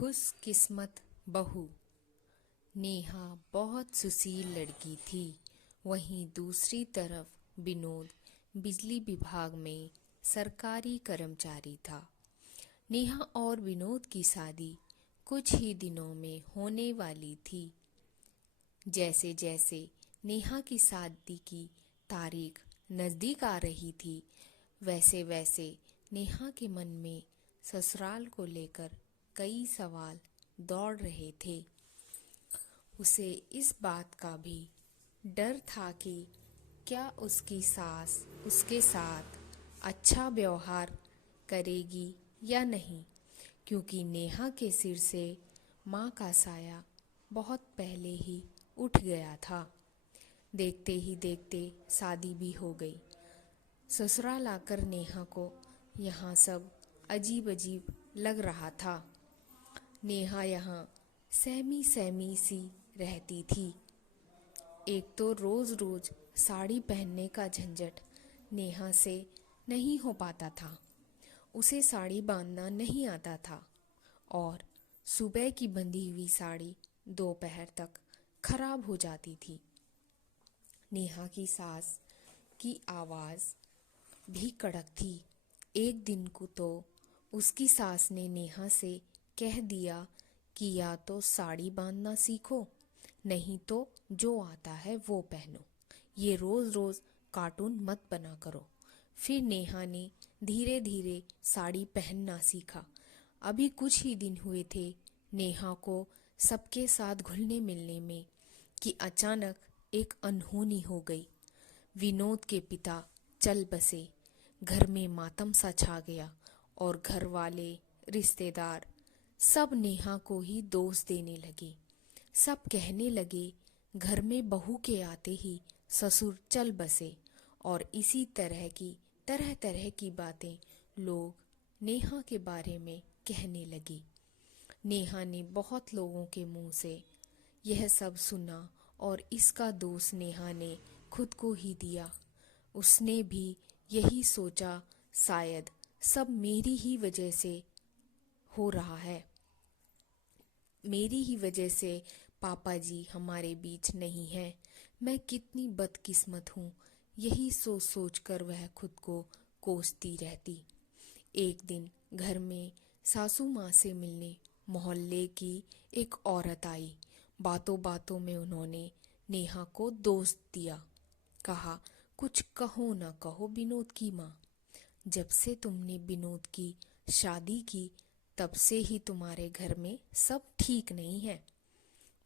खुशकिस्मत बहू। नेहा बहुत सुशील लड़की थी। वहीं दूसरी तरफ विनोद बिजली विभाग में सरकारी कर्मचारी था। नेहा और विनोद की शादी कुछ ही दिनों में होने वाली थी। जैसे जैसे नेहा की शादी की तारीख नज़दीक आ रही थी, वैसे वैसे नेहा के मन में ससुराल को लेकर कई सवाल दौड़ रहे थे। उसे इस बात का भी डर था कि क्या उसकी सास उसके साथ अच्छा व्यवहार करेगी या नहीं, क्योंकि नेहा के सिर से माँ का साया बहुत पहले ही उठ गया था। देखते ही देखते शादी भी हो गई। ससुराल आकर नेहा को यहाँ सब अजीब अजीब लग रहा था। नेहा यहाँ सहमी सहमी सी रहती थी। एक तो रोज रोज साड़ी पहनने का झंझट नेहा से नहीं हो पाता था। उसे साड़ी बांधना नहीं आता था और सुबह की बंधी हुई साड़ी दोपहर तक खराब हो जाती थी। नेहा की सास की आवाज़ भी कड़क थी। एक दिन को तो उसकी सास ने नेहा से कह दिया कि या तो साड़ी बांधना सीखो, नहीं तो जो आता है वो पहनो। ये रोज़ रोज़ कार्टून मत बना करो। फिर नेहा ने धीरे धीरे साड़ी पहनना सीखा। अभी कुछ ही दिन हुए थे नेहा को सबके साथ घुलने मिलने में कि अचानक एक अनहोनी हो गई। विनोद के पिता चल बसे। घर में मातम सा छा गया और घर वाले, रिश्तेदार सब नेहा को ही दोष देने लगे। सब कहने लगे घर में बहू के आते ही ससुर चल बसे, और इसी तरह तरह की बातें लोग नेहा के बारे में कहने लगे। नेहा ने बहुत लोगों के मुंह से यह सब सुना और इसका दोष नेहा ने खुद को ही दिया। उसने भी यही सोचा, शायद सब मेरी ही वजह से हो रहा है। मेरी ही वजह से पापा जी हमारे बीच नहीं हैं। मैं कितनी बदकिस्मत हूँ, यही सोच सोच कर वह खुद को कोसती रहती। एक दिन घर में सासू माँ से मिलने मोहल्ले की एक औरत आई। बातों बातों में उन्होंने नेहा को दोष दिया। कहा, कुछ कहो ना कहो विनोद की माँ, जब से तुमने विनोद की शादी की तब से ही तुम्हारे घर में सब ठीक नहीं है।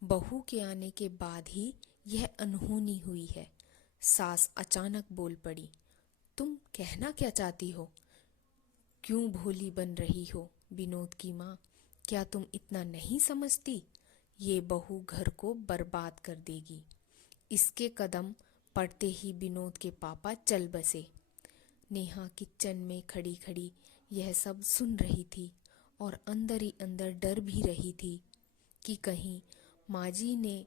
बहू के आने के बाद ही यह अनहोनी हुई है। सास अचानक बोल पड़ी, तुम कहना क्या चाहती हो? क्यों भोली बन रही हो विनोद की माँ? क्या तुम इतना नहीं समझती? ये बहू घर को बर्बाद कर देगी। इसके कदम पड़ते ही विनोद के पापा चल बसे। नेहा किचन में खड़ी खड़ी यह सब सुन रही थी और अंदर ही अंदर डर भी रही थी कि कहीं माँ जी ने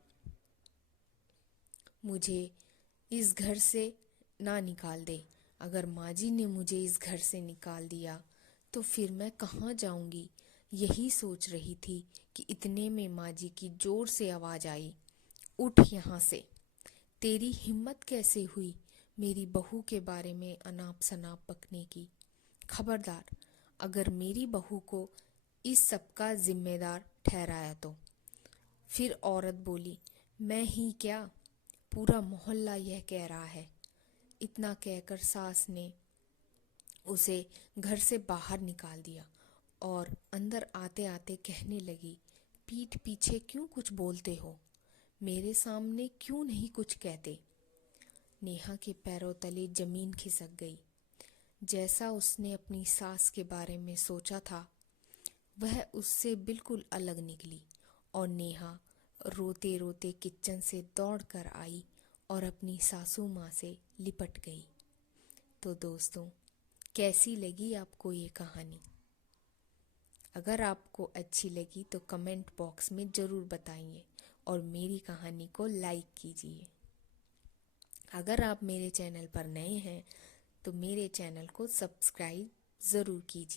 मुझे इस घर से ना निकाल दे। अगर माँ जी ने मुझे इस घर से निकाल दिया तो फिर मैं कहाँ जाऊंगी? यही सोच रही थी कि इतने में माँ जी की जोर से आवाज़ आई, उठ यहाँ से। तेरी हिम्मत कैसे हुई मेरी बहू के बारे में अनाप शनाप बकने की? खबरदार, अगर मेरी बहू को इस सब का जिम्मेदार ठहराया तो। फिर औरत बोली, मैं ही क्या, पूरा मोहल्ला यह कह रहा है। इतना कहकर सास ने उसे घर से बाहर निकाल दिया और अंदर आते आते कहने लगी, पीठ पीछे क्यों कुछ बोलते हो? मेरे सामने क्यों नहीं कुछ कहते? नेहा के पैरों तले जमीन खिसक गई। जैसा उसने अपनी सास के बारे में सोचा था वह उससे बिल्कुल अलग निकली और नेहा रोते रोते किचन से दौड़ कर आई और अपनी सासू माँ से लिपट गई। तो दोस्तों, कैसी लगी आपको ये कहानी? अगर आपको अच्छी लगी तो कमेंट बॉक्स में ज़रूर बताइए और मेरी कहानी को लाइक कीजिए। अगर आप मेरे चैनल पर नए हैं तो मेरे चैनल को सब्सक्राइब ज़रूर कीजिए।